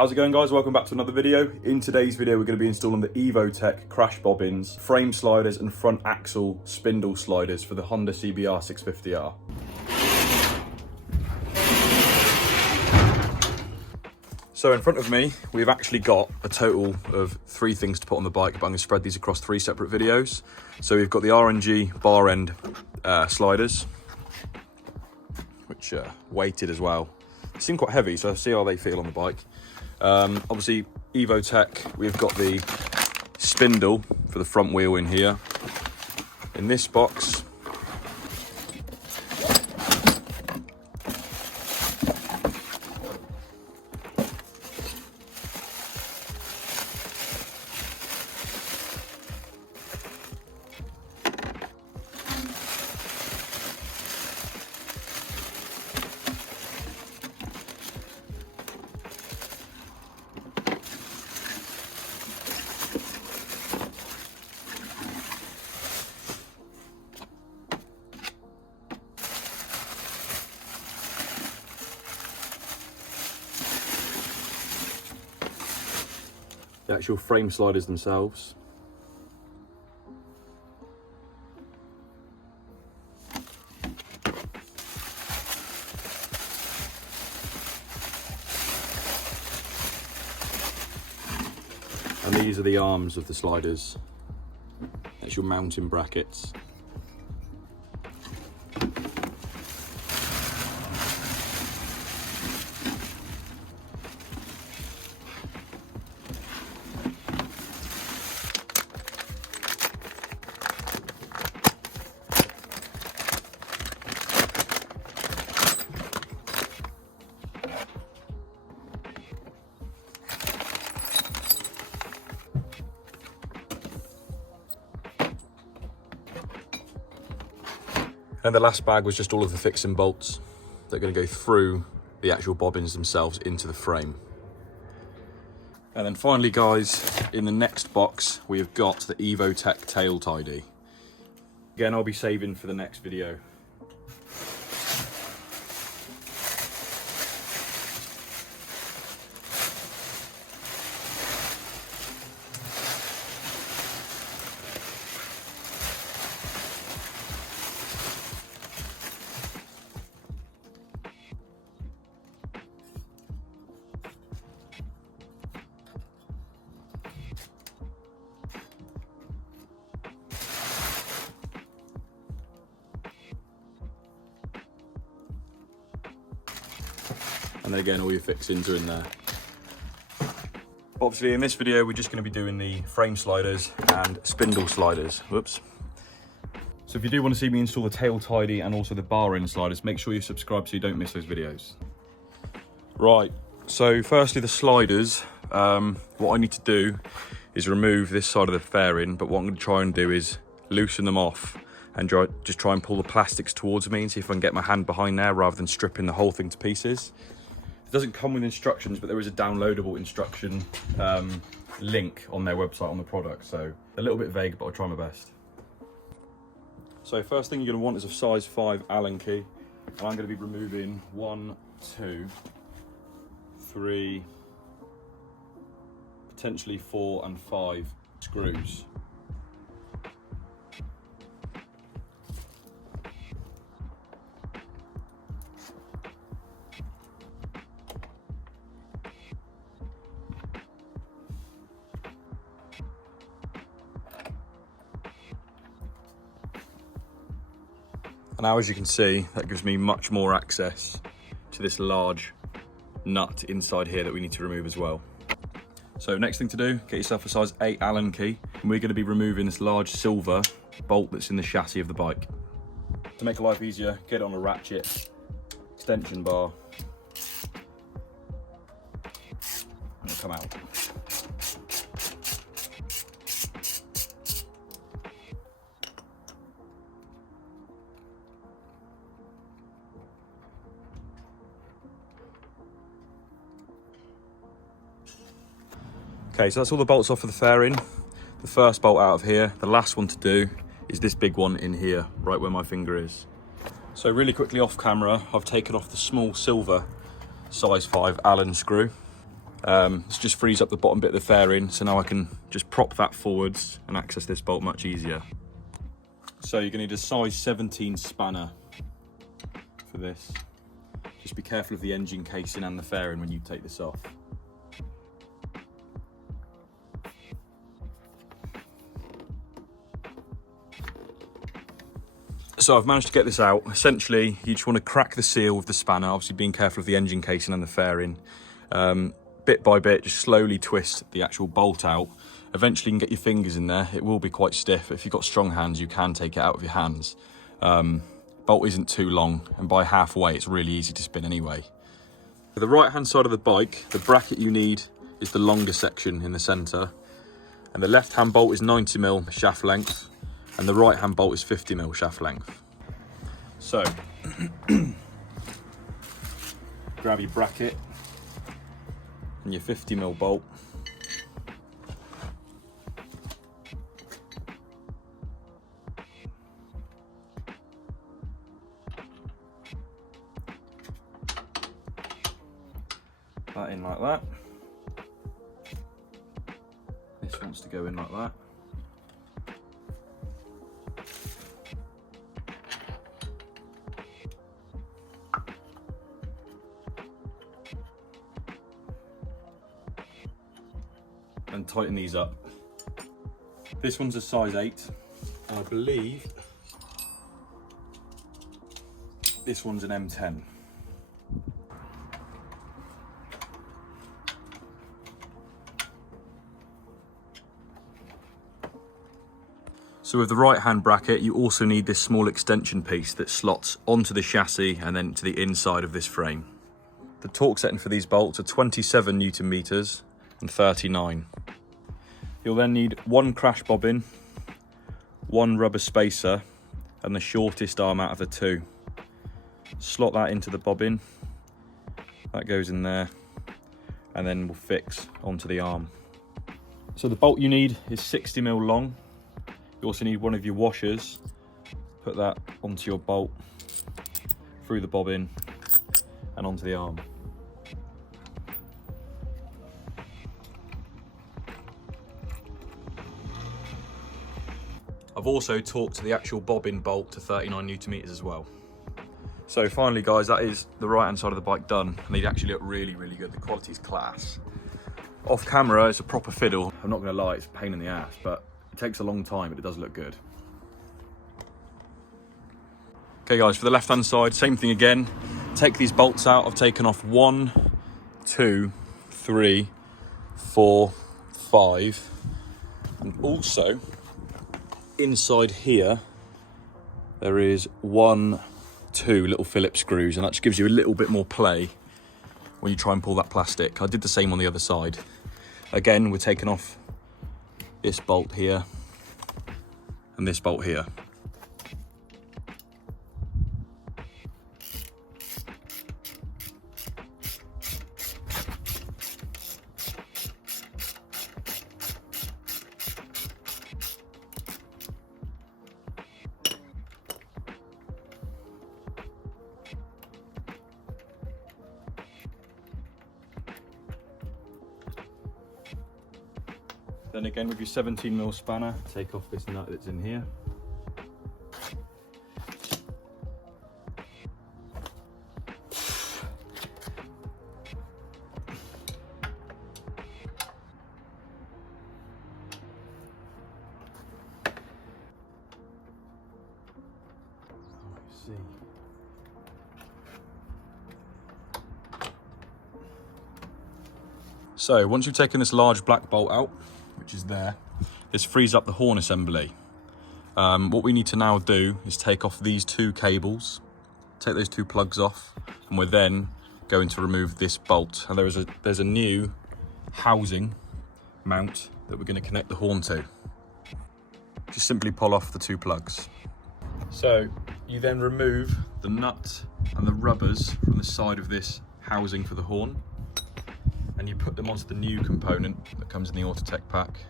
How's it going, guys? Welcome back to another video. In today's video we're going to be installing the Evotech crash bobbins, frame sliders and front axle spindle sliders for the Honda CBR650R. So in front of me we've actually got a total of 3 things to put on the bike, but I'm going to spread these across 3 separate videos. So we've got the RNG bar end sliders, which are weighted as well. They seem quite heavy, so I'll see how they feel on the bike. Obviously Evotech, we've got the spindle for the front wheel in here. In this box the actual frame sliders themselves. And these are the arms of the sliders, actual mounting brackets. And the last bag was just all of the fixing bolts that are going to go through the actual bobbins themselves into the frame. And then finally, guys, in the next box we have got the Evotech tail tidy. Again, I'll be saving for the next video. And then again, all your fixings are in there. Obviously in this video we're just going to be doing the frame sliders and spindle sliders. Whoops. So if you do want to see me install the tail tidy and also the bar end sliders, make sure you subscribe so you don't miss those videos. Right, so firstly the sliders, what I need to do is remove this side of the fairing, but what I'm going to try and do is loosen them off and just try and pull the plastics towards me and see if I can get my hand behind there rather than stripping the whole thing to pieces. It doesn't come with instructions, but there is a downloadable instruction link on their website on the product, so a little bit vague, but I'll try my best. So first thing you're going to want is a size 5 Allen key, and I'm going to be removing 1, 2, 3, potentially 4 and 5 screws. And now, as you can see, that gives me much more access to this large nut inside here that we need to remove as well. So next thing to do, get yourself a size 8 Allen key, and we're going to be removing this large silver bolt that's in the chassis of the bike. To make life easier, get it on a ratchet extension bar and it'll come out. Okay, so that's all the bolts off of the fairing. The first bolt out of here. The last one to do is this big one in here, right where my finger is. So really quickly off camera, I've taken off the small silver size 5 Allen screw. This just frees up the bottom bit of the fairing, so now I can just prop that forwards and access this bolt much easier. So you're going to need a size 17 spanner for this. Just be careful of the engine casing and the fairing when you take this off. So I've managed to get this out. Essentially, you just want to crack the seal with the spanner, obviously being careful of the engine casing and the fairing. Bit by bit, just slowly twist the actual bolt out. Eventually you can get your fingers in there. It will be quite stiff. If you've got strong hands, you can take it out with your hands. Bolt isn't too long, and by halfway, it's really easy to spin anyway. For the right-hand side of the bike, the bracket you need is the longer section in the center, and the left-hand bolt is 90mm shaft length, and the right-hand bolt is 50mm shaft length. So, grab your bracket and your 50mm bolt. That in like that. This wants to go in like that. And tighten these up. This one's a size 8, and I believe this one's an M10. So with the right hand bracket, you also need this small extension piece that slots onto the chassis and then to the inside of this frame. The torque setting for these bolts are 27 Newton meters and 39. You'll then need one crash bobbin, one rubber spacer, and the shortest arm out of the two. Slot that into the bobbin, that goes in there, and then we'll fix onto the arm. So the bolt you need is 60mm long. You also need one of your washers. Put that onto your bolt, through the bobbin, and onto the arm. I've also torqued the actual bobbin bolt to 39 Newton meters as well. So finally guys, that is the right hand side of the bike done, and they actually look really, really good. The quality's class. Off camera, it's a proper fiddle. I'm not gonna lie, it's a pain in the ass, but it takes a long time, but it does look good. Okay guys, for the left hand side, same thing again. Take these bolts out. I've taken off 1, 2, 3, 4, 5, and also inside here there is 1, 2 little Phillips screws, and that just gives you a little bit more play when you try and pull that plastic. I did the same on the other side. Again, we're taking off this bolt here and this bolt here. Then again with your 17mm spanner, take off this nut that's in here. So once you've taken this large black bolt out, which is there, this frees up the horn assembly. What we need to now do is take off these 2 cables, take those 2 plugs off, and we're then going to remove this bolt. And there's a new housing mount that we're going to connect the horn to. Just simply pull off the 2 plugs. So you then remove the nut and the rubbers from the side of this housing for the horn, and you put them onto the new component that comes in the Evotech pack.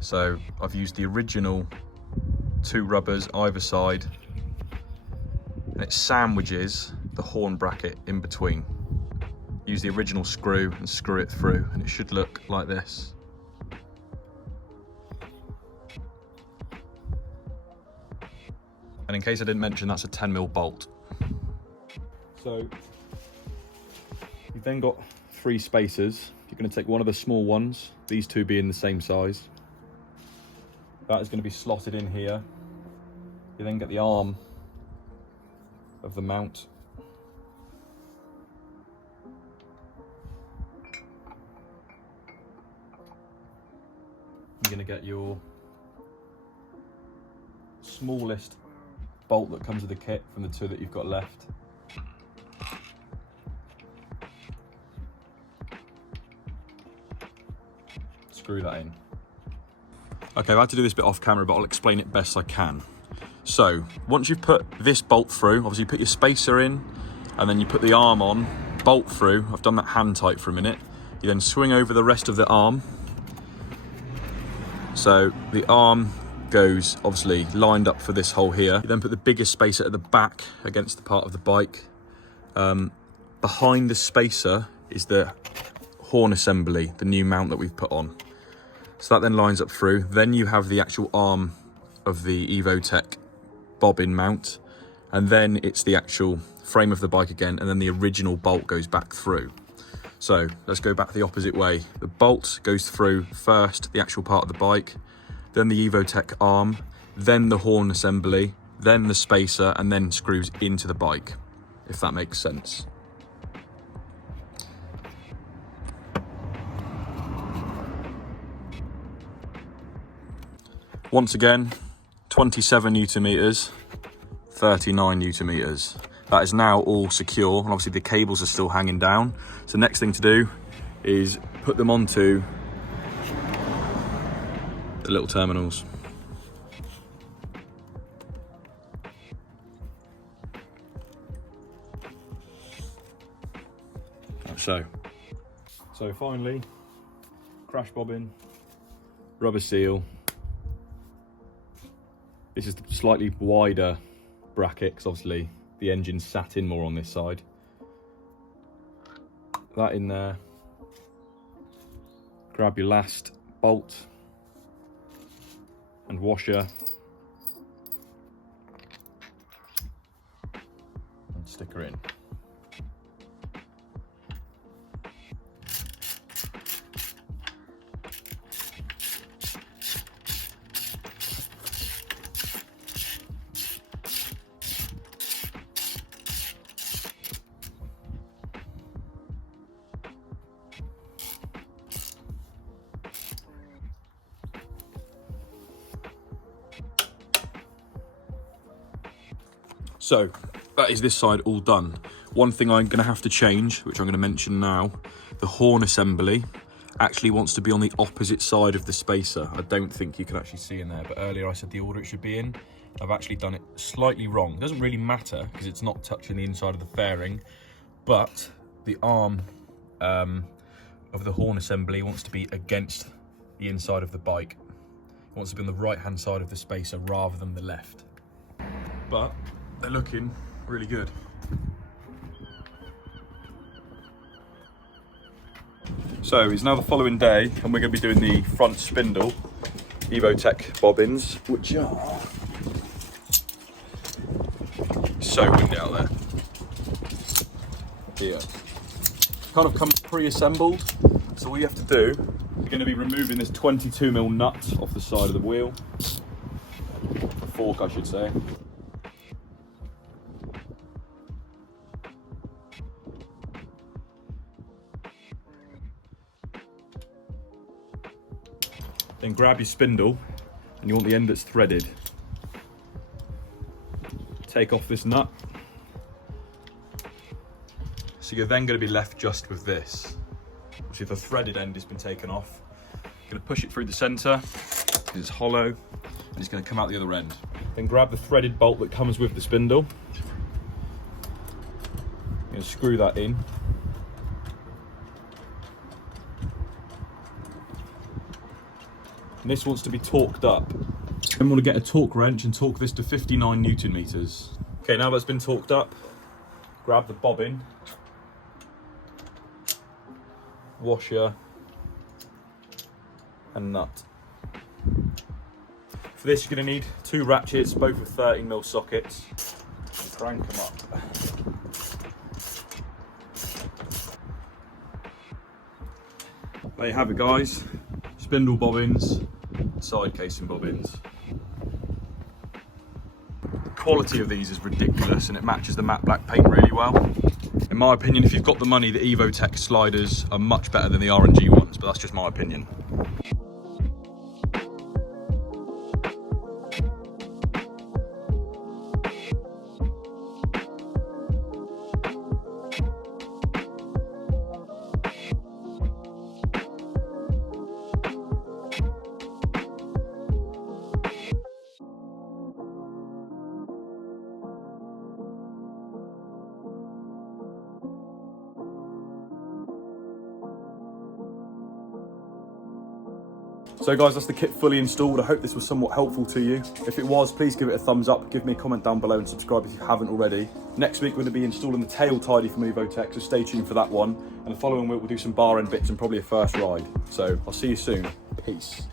So I've used the original 2 rubbers either side, and it sandwiches the horn bracket in between. use the original screw and screw it through, and it should look like this. And in case I didn't mention, that's a 10mm bolt. So you've then got 3 spacers. You're going to take one of the small ones, these 2 being the same size. That is going to be slotted in here. You then get the arm of the mount. You're going to get your smallest bolt that comes with the kit from the 2 that you've got left. Screw that in. Okay, I've had to do this bit off camera, but I'll explain it best I can. So, once you've put this bolt through, obviously you put your spacer in, and then you put the arm on, bolt through. I've done that hand tight for a minute. You then swing over the rest of the arm. So the arm goes obviously lined up for this hole here. You then put the biggest spacer at the back against the part of the bike. Behind the spacer is the horn assembly, the new mount that we've put on. So that then lines up through. Then you have the actual arm of the Evotech bobbin mount, and then it's the actual frame of the bike again, and then the original bolt goes back through. So let's go back the opposite way. The bolt goes through first, the actual part of the bike, then the Evotech arm, then the horn assembly, then the spacer, and then screws into the bike, if that makes sense. Once again, 27 Newton meters, 39 Newton meters. That is now all secure, and obviously the cables are still hanging down. So next thing to do is put them onto the little terminals. Like so. So finally, crash bobbin, rubber seal. This is the slightly wider bracket, because obviously the engine's sat in more on this side. That in there. Grab your last bolt and washer and stick her in. So that is this side all done. One thing I'm going to have to change, which I'm going to mention now, the horn assembly actually wants to be on the opposite side of the spacer. I don't think you can actually see in there, but earlier I said the order it should be in. I've actually done it slightly wrong. It doesn't really matter because it's not touching the inside of the fairing, but the arm of the horn assembly wants to be against the inside of the bike. It wants to be on the right-hand side of the spacer rather than the left. But they're looking really good. So it's now the following day, and we're going to be doing the front spindle Evotech bobbins, which are so windy out there. Here, kind of comes pre-assembled. So all you have to do, you're going to be removing this 22mm nut off the side of the wheel, the fork I should say. Then grab your spindle, and you want the end that's threaded. Take off this nut. So you're then going to be left just with this. Obviously the threaded end has been taken off. You're going to push it through the centre, because it's hollow, and it's going to come out the other end. Then grab the threaded bolt that comes with the spindle. You're going to screw that in. And this wants to be torqued up. Then we'll get a torque wrench and torque this to 59 Newton meters. Okay, now that's been torqued up, grab the bobbin washer and nut. For this, you're going to need 2 ratchets, both with 13mm sockets, and crank them up. There you have it, guys. Spindle bobbins, side casing bobbins. The quality of these is ridiculous and it matches the matte black paint really well. In my opinion, if you've got the money, the Evotech sliders are much better than the R&G ones, but that's just my opinion. So guys, that's the kit fully installed. I hope this was somewhat helpful to you. If it was, please give it a thumbs up, give me a comment down below and subscribe if you haven't already. Next week, we're going to be installing the tail tidy from Evotech, so stay tuned for that one. And the following week, we'll do some bar end bits and probably a first ride. So I'll see you soon. Peace.